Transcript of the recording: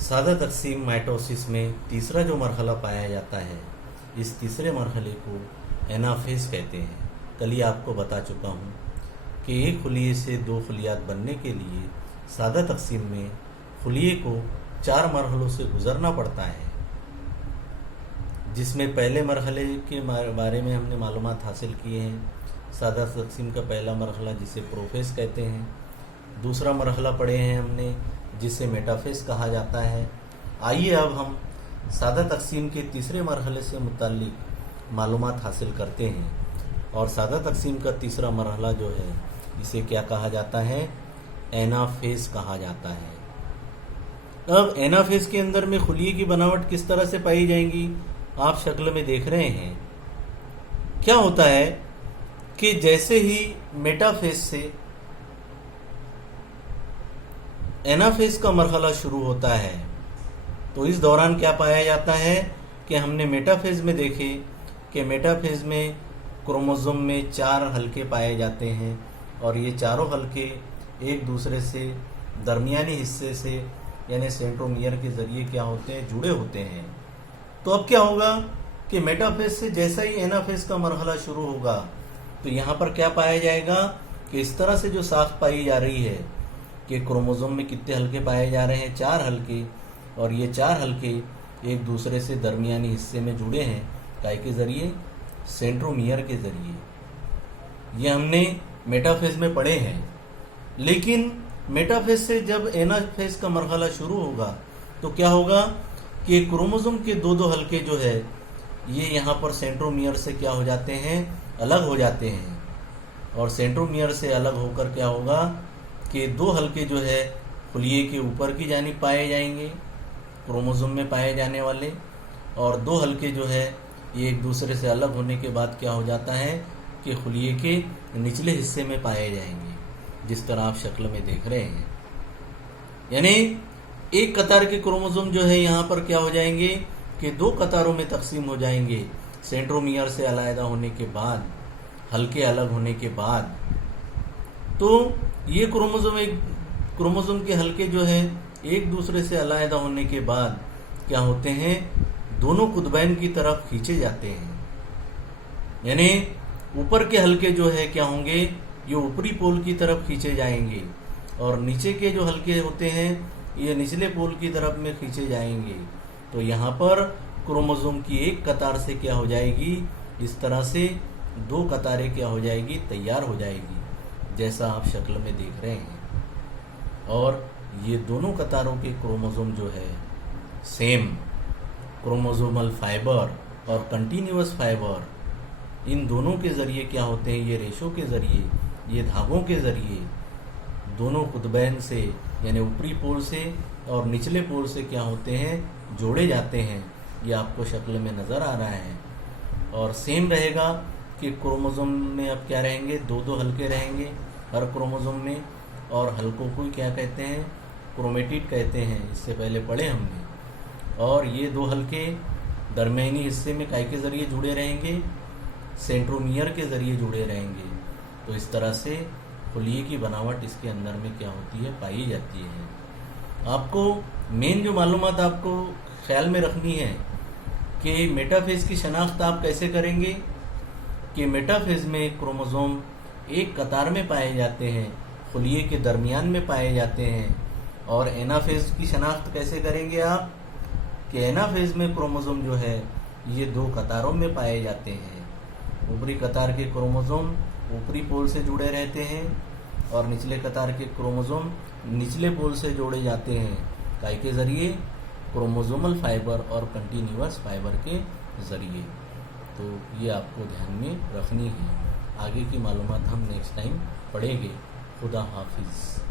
सादा तकसीम माइटोसिस में तीसरा जो मरहला पाया जाता है, इस तीसरे मरहले को एनाफेज कहते हैं। कल ही आपको बता चुका हूँ कि एक खुलिये से दो खुलियात बनने के लिए सादा तकसीम में खुलिये को 4 मरहलों से गुजरना पड़ता है, जिसमें पहले मरहले के बारे में हमने मालूमात हासिल किए हैं। सादा तकसीम का पहला मरहला जिसे प्रोफेज कहते हैं, दूसरा मरहला पढ़े हैं हमने जिसे मेटाफेज कहा जाता है। आइए अब हम सादा तकसीम के तीसरे मरहले से मुताल्लिक मालूमात हासिल करते हैं। और सादा तकसीम का तीसरा मरहला जो है, इसे क्या कहा जाता है? एनाफेज कहा जाता है। अब एनाफेज के अंदर में खुलिये की बनावट किस तरह से पाई जाएंगी, आप शक्ल में देख रहे हैं। क्या होता है कि जैसे ही मेटाफेज से एनाफेज का मरहला शुरू होता है, तो इस दौरान क्या पाया जाता है कि हमने मेटाफेज में देखे कि मेटाफेज में क्रोमोसोम में 4 हल्के पाए जाते हैं और ये चारों हल्के एक दूसरे से दरमियानी हिस्से से यानी सेंट्रोमियर के जरिए क्या होते हैं? जुड़े होते हैं। तो अब क्या होगा कि मेटाफेज से जैसा ही एनाफेज का मरहला शुरू होगा, तो यहाँ पर क्या पाया जाएगा कि इस तरह से जो साख पाई जा रही है कि क्रोमोसोम में कितने हल्के पाए जा रहे हैं? 4 हल्के। और ये 4 हल्के एक दूसरे से दरमियानी हिस्से में जुड़े हैं, काय के जरिए? सेंट्रोमियर के जरिए। ये हमने मेटाफेज में पढ़े हैं। लेकिन मेटाफेज से जब एनाफेज का मरहला शुरू होगा, तो क्या होगा कि क्रोमोसोम के 2 हल्के जो है, ये यहाँ पर सेंट्रोमियर से क्या हो जाते हैं? अलग हो जाते हैं। और सेंट्रोमियर से अलग होकर क्या होगा कि 2 हल्के जो है खुलिये के ऊपर की जानिब पाए जाएंगे, क्रोमोसोम में पाए जाने वाले, और 2 हल्के जो है ये एक दूसरे से अलग होने के बाद क्या हो जाता है कि खुलिये के निचले हिस्से में पाए जाएंगे, जिस तरह आप शक्ल में देख रहे हैं। यानी एक कतार के क्रोमोसोम जो है यहाँ पर क्या हो जाएंगे कि 2 कतारों में तकसीम हो जाएंगे, सेंट्रोमियर से अलग होने के बाद, हल्के अलग होने के बाद। तो ये क्रोमोसोम के हल्के जो है एक दूसरे से अलग होने के बाद क्या होते हैं? दोनों कुतबैन की तरफ खींचे जाते हैं। यानी ऊपर के हल्के जो है क्या होंगे? ये ऊपरी पोल की तरफ खींचे जाएंगे, और नीचे के जो हल्के होते हैं ये निचले पोल की तरफ में खींचे जाएंगे। तो यहाँ पर क्रोमोसोम की एक कतार से क्या हो जाएगी? इस तरह से 2 कतारें क्या हो जाएगी? तैयार हो जाएगी, जैसा आप शक्ल में देख रहे हैं। और ये दोनों कतारों के क्रोमोसोम जो है सेम क्रोमोसोमल फाइबर और कंटिन्यूअस फाइबर, इन दोनों के ज़रिए क्या होते हैं? ये रेशों के ज़रिए, ये धागों के ज़रिए दोनों कुतबैन से यानी ऊपरी पोल से और निचले पोल से क्या होते हैं? जोड़े जाते हैं। ये आपको शक्ल में नज़र आ रहा है। और सेम रहेगा कि क्रोमोसोम में अब क्या रहेंगे? 2 हल्के रहेंगे हर क्रोमोसोम में, और हल्कों को क्या कहते हैं? क्रोमेटिड कहते हैं। इससे पहले पढ़े हमने। और ये 2 हल्के दरमियानी हिस्से में काय के ज़रिए जुड़े रहेंगे? सेंट्रोमियर के ज़रिए जुड़े रहेंगे। तो इस तरह से खुलिये की बनावट इसके अंदर में क्या होती है? पाई जाती है। आपको मेन जो मालूमात आपको ख्याल में रखनी है कि मेटाफेज की शनाख्त आप कैसे करेंगे कि मेटाफेज में क्रोमोसोम एक कतार में पाए जाते हैं, खुलिये के दरमियान में पाए जाते हैं। और एनाफेज की शनाख्त कैसे करेंगे आप कि एनाफेज में क्रोमोसोम जो है ये 2 कतारों में पाए जाते हैं। ऊपरी कतार के क्रोमोसोम ऊपरी पोल से जुड़े रहते हैं, और निचले कतार के क्रोमोसोम निचले पोल से जोड़े जाते हैं, काय के ज़रिए? क्रोमोसोमल फाइबर और कंटिन्यूअस फाइबर के ज़रिए। तो ये आपको ध्यान में रखनी है। आगे की मालूमात हम नेक्स्ट टाइम पढ़ेंगे। खुदा हाफिज़।